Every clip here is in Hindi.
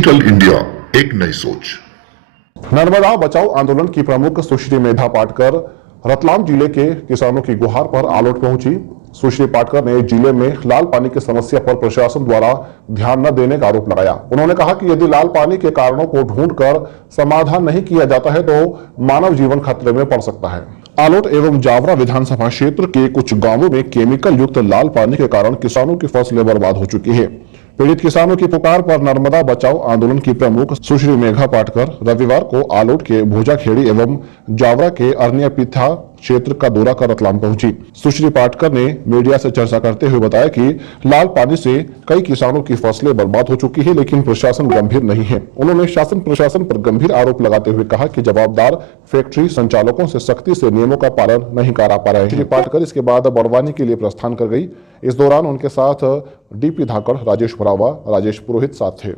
डिजिटल इंडिया, एक नई सोच। नर्मदा बचाओ आंदोलन की प्रमुख सुश्री मेधा पाटकर रतलाम जिले के किसानों की गुहार पर आलोट पहुंची। सुश्री पाटकर ने जिले में लाल पानी की समस्या पर प्रशासन द्वारा ध्यान न देने का आरोप लगाया। उन्होंने कहा कि यदि लाल पानी के कारणों को ढूंढकर समाधान नहीं किया जाता है तो मानव जीवन खतरे में पड़ सकता है। आलोट एवं जावरा विधानसभा क्षेत्र के कुछ गांवों में केमिकल युक्त लाल पानी के कारण किसानों की फसलें बर्बाद हो चुकी है। पीड़ित किसानों की पुकार पर नर्मदा बचाओ आंदोलन की प्रमुख सुश्री मेघा पाटकर रविवार को आलोट के भोजाखेड़ी एवं जावरा के अरनियापीथा क्षेत्र का दौरा कर रतलाम पहुंची। सुश्री पाटकर ने मीडिया से चर्चा करते हुए बताया कि लाल पानी से कई किसानों की फसलें बर्बाद हो चुकी है, लेकिन प्रशासन गंभीर नहीं है। उन्होंने शासन प्रशासन पर गंभीर आरोप लगाते हुए कहा कि जवाबदार फैक्ट्री संचालकों से सख्ती से नियमों का पालन नहीं करा पा रहे हैं। श्री पाटकर इसके बाद बड़वानी के लिए प्रस्थान कर गई। इस दौरान उनके साथ डीपी धाकड़, राजेश भरावा, राजेश पुरोहित साथ थे।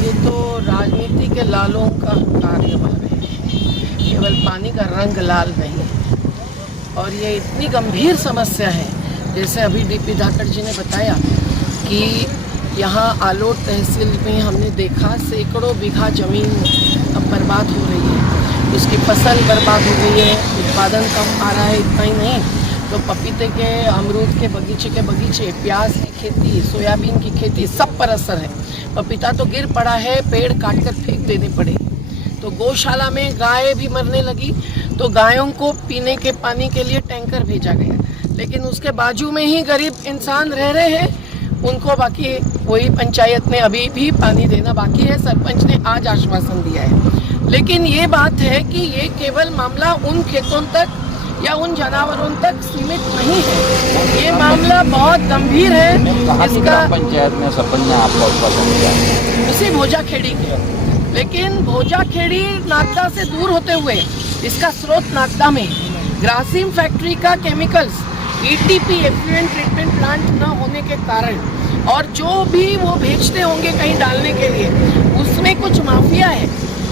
ये तो राजनीति के लालों का कार्यभार है, केवल पानी का रंग लाल नहीं। और ये इतनी गंभीर समस्या है, जैसे अभी डीपी धाकड़ जी ने बताया कि यहाँ आलोट तहसील में हमने देखा सैकड़ों बीघा जमीन अब बर्बाद हो रही है। उसकी फसल बर्बाद हो गई है, उत्पादन कम आ रहा है। इतना ही नहीं तो पपीते के, अमरूद के बगीचे, प्याज की खेती, सोयाबीन की खेती, सब पर असर है। पपीता तो गिर पड़ा है, पेड़ काटकर फेंक देने पड़े। तो गौशाला में गाय भी मरने लगी, तो गायों को पीने के पानी के लिए टैंकर भेजा गया, लेकिन उसके बाजू में ही गरीब इंसान रह रहे हैं, उनको बाकी वही पंचायत ने अभी भी पानी देना बाकी है। सरपंच ने आज आश्वासन दिया है, लेकिन ये बात है कि ये केवल मामला उन खेतों तक या उन जानवरों तक सीमित नहीं है, ये मामला बहुत गंभीर है। इसका पंचायत में सरपंच ने आपको आश्वासन दिया उसी भोजाखेड़ी के, लेकिन भोजाखेड़ी नागदा से दूर होते हुए इसका स्रोत नागदा में ग्रासिम फैक्ट्री का chemicals ETP effluent treatment plant न होने के कारण, और जो भी वो भेजते होंगे कहीं डालने के लिए, उसमें कुछ माफिया है।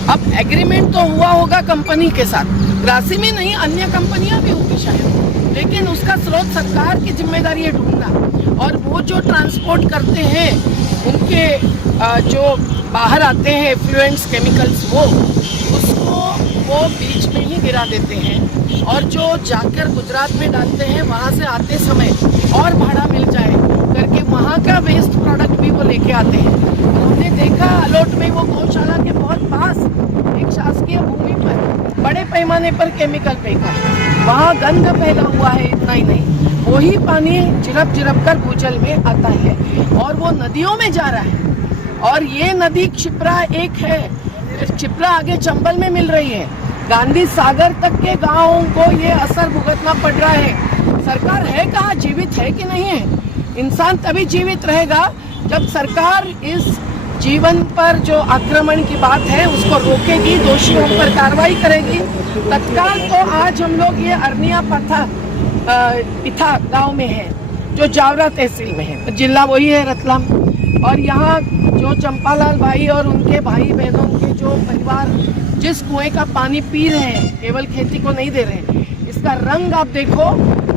अब एग्रीमेंट तो हुआ होगा कंपनी के साथ, ग्रासिम ही नहीं अन्य कंपनियां भी होंगी शायद, लेकिन उसका स्रोत सरकार की जिम्मेदारी है ढूंढना। और वो जो ट्रांसपोर्ट करते हैं, उनके जो बाहर आते हैं एफ्लुएंट्स केमिकल्स, उसको वो बीच में ही गिरा देते हैं, और जो जाकर गुजरात में डालते हैं वहाँ से आते समय और भाड़ा मिल जाए करके वहाँ का वेस्ट प्रोडक्ट भी वो लेके आते हैं। हमने देखा आलोट में वो गौशाला के बहुत पास एक शासकीय भूमि पर बड़े पैमाने पर केमिकल फेंका है, वहाँ गंध फैला हुआ है। इतना ही नहीं, वही पानी झिरप झिरप कर भूजल में आता है और वो नदियों में जा रहा है। और ये नदी क्षिप्रा एक है, क्षिप्रा आगे चंबल में मिल रही है, गांधी सागर तक के गांवों को ये असर भुगतना पड़ रहा है। सरकार है कहाँ, जीवित है कि नहीं है? इंसान तभी जीवित रहेगा जब सरकार इस जीवन पर जो आक्रमण की बात है उसको रोकेगी, दोषियों पर कार्रवाई करेगी तत्काल। तो आज हम लोग ये अरनियापीथा गांव में है, जो जावरा तहसील में है, जिला वही है रतलाम। और यहाँ जो चंपालाल भाई और उनके भाई बहनों के जो परिवार जिस कुएं का पानी पी रहे हैं, केवल खेती को नहीं दे रहे हैं, इसका रंग आप देखो,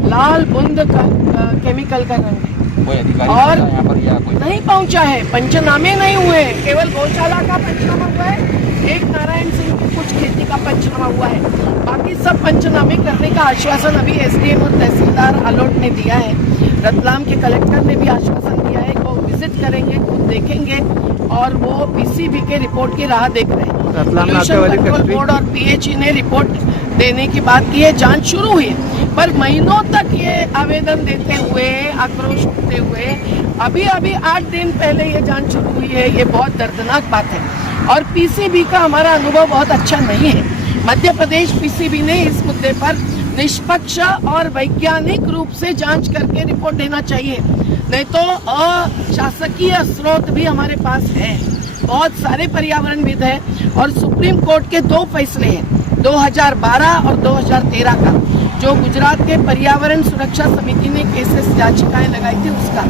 लाल बूंद का केमिकल का रंग है। कोई अधिकारी और यहाँ पर या कोई नहीं पहुंचा है, पंचनामे नहीं हुए, केवल गौशाला का पंचनामा हुआ है, एक नारायण सिंह की कुछ खेती का पंचनामा हुआ है, बाकी सब पंचनामे करने का आश्वासन अभी SDM और तहसीलदार आलोट ने दिया है। रतलाम के कलेक्टर ने भी आश्वासन दिया है कि वो विजिट करेंगे, खुद देखेंगे, और वो PCB के रिपोर्ट की राह देख रहे हैं। पोल्यूशन कंट्रोल बोर्ड और PHE ने रिपोर्ट देने की बात की है, जांच शुरू हुई, पर महीनों तक ये आवेदन देते हुए, आक्रोश होते हुए, अभी 8 दिन पहले ये जांच शुरू हुई है। ये बहुत दर्दनाक बात है। और PCB का हमारा अनुभव बहुत अच्छा नहीं है। मध्य प्रदेश PCB ने इस मुद्दे पर निष्पक्ष और वैज्ञानिक रूप से जांच करके रिपोर्ट देना चाहिए, नहीं तो अशासकीय स्रोत भी हमारे पास है। बहुत सारे पर्यावरणविद हैं, और सुप्रीम कोर्ट के 2 फैसले हैं, 2012 और 2013 का, जो गुजरात के पर्यावरण सुरक्षा समिति ने केसेस याचिकाएं लगाई थी उसका।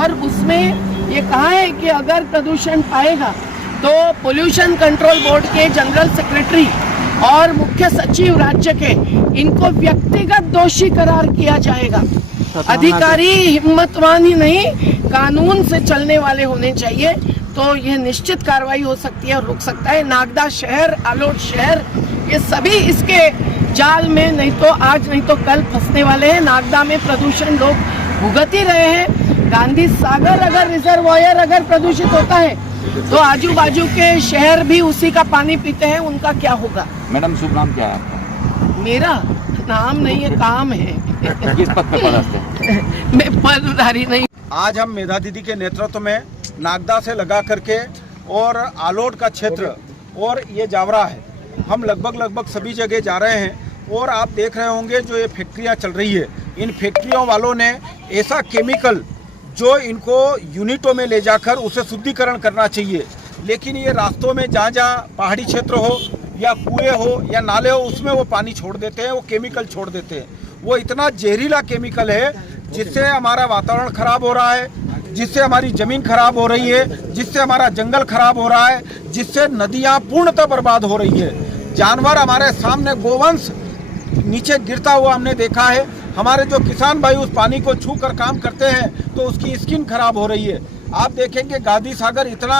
और उसमें ये कहा है कि अगर प्रदूषण पाएगा तो पोल्यूशन कंट्रोल बोर्ड के जनरल सेक्रेटरी और मुख्य सचिव राज्य के, इनको व्यक्तिगत दोषी करार किया जाएगा। अधिकारी हिम्मतवान ही नहीं, कानून से चलने वाले होने चाहिए, तो यह निश्चित कार्रवाई हो सकती है और रुक सकता है। नागदा शहर, आलोट शहर, ये सभी इसके जाल में नहीं तो आज नहीं तो कल फंसने वाले हैं। नागदा में प्रदूषण लोग भुगत ही रहे हैं। गांधी सागर अगर रिजर्वायर अगर प्रदूषित होता है तो आजू बाजू के शहर भी उसी का पानी पीते हैं, उनका क्या होगा? मैडम शुभ नाम क्या है आपका? मेरा नाम नहीं है, काम है। किस पद पे पदस्थ है? मैं पदधारी नहीं। आज हम मेधा दीदी के नेतृत्व में नागदा से लगा करके और आलोट का क्षेत्र और ये जावरा है, हम लगभग सभी जगह जा रहे हैं। और आप देख रहे होंगे जो ये फैक्ट्रियां चल रही है, इन फैक्ट्रियों वालों ने ऐसा केमिकल जो इनको यूनिटों में ले जाकर उसे शुद्धिकरण करना चाहिए, लेकिन ये रास्तों में जहाँ जहाँ पहाड़ी क्षेत्र हो या कुएं हो या नाले हो उसमें वो पानी छोड़ देते हैं, वो केमिकल छोड़ देते हैं। वो इतना जहरीला केमिकल है जिससे हमारा वातावरण खराब हो रहा है, जिससे हमारी ज़मीन खराब हो रही है, जिससे हमारा जंगल खराब हो रहा है, जिससे नदियाँ पूर्णतः बर्बाद हो रही है। जानवर हमारे सामने गोवंश नीचे गिरता हुआ हमने देखा है। हमारे जो किसान भाई उस पानी को छू कर काम करते हैं तो उसकी स्किन खराब हो रही है। आप देखेंगे गांधी सागर इतना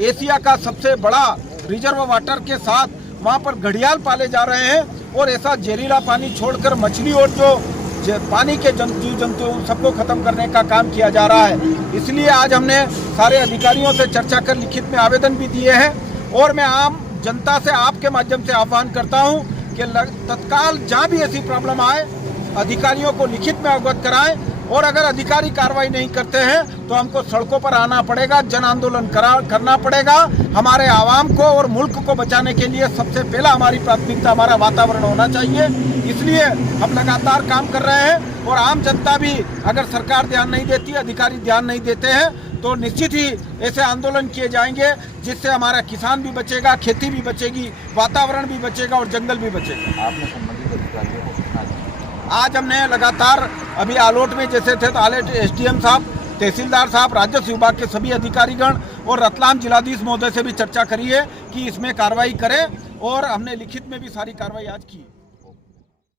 एशिया का सबसे बड़ा रिजर्व वाटर के साथ वहाँ पर घड़ियाल पाले जा रहे हैं और ऐसा जहरीला पानी छोड़कर मछली और जो पानी के जीव जंतु सबको खत्म करने का काम किया जा रहा है। इसलिए आज हमने सारे अधिकारियों से चर्चा कर लिखित में आवेदन भी दिए हैं और मैं आम जनता से आपके माध्यम से आह्वान करता हूं कि तत्काल जहां भी ऐसी प्रॉब्लम आए अधिकारियों को लिखित में अवगत कराएं और अगर अधिकारी कार्रवाई नहीं करते हैं तो हमको सड़कों पर आना पड़ेगा, जन आंदोलन करना पड़ेगा। हमारे आवाम को और मुल्क को बचाने के लिए सबसे पहला हमारी प्राथमिकता हमारा वातावरण होना चाहिए। इसलिए हम लगातार काम कर रहे हैं और आम जनता भी अगर सरकार ध्यान नहीं देती, अधिकारी ध्यान नहीं देते हैं तो निश्चित ही ऐसे आंदोलन किए जाएंगे जिससे हमारा किसान भी बचेगा, खेती भी बचेगी, वातावरण भी बचेगा और जंगल भी बचेगा। आपने संबंधित अधिकारियों को सूचना दी? आज हमने लगातार अभी आलोट में जैसे थे तो आलोट SDM साहब, तहसीलदार साहब, राजस्व विभाग के सभी अधिकारीगण और रतलाम जिलाधीश महोदय से भी चर्चा करी है कि इसमें कार्रवाई करें और हमने लिखित में भी सारी कार्रवाई आज की।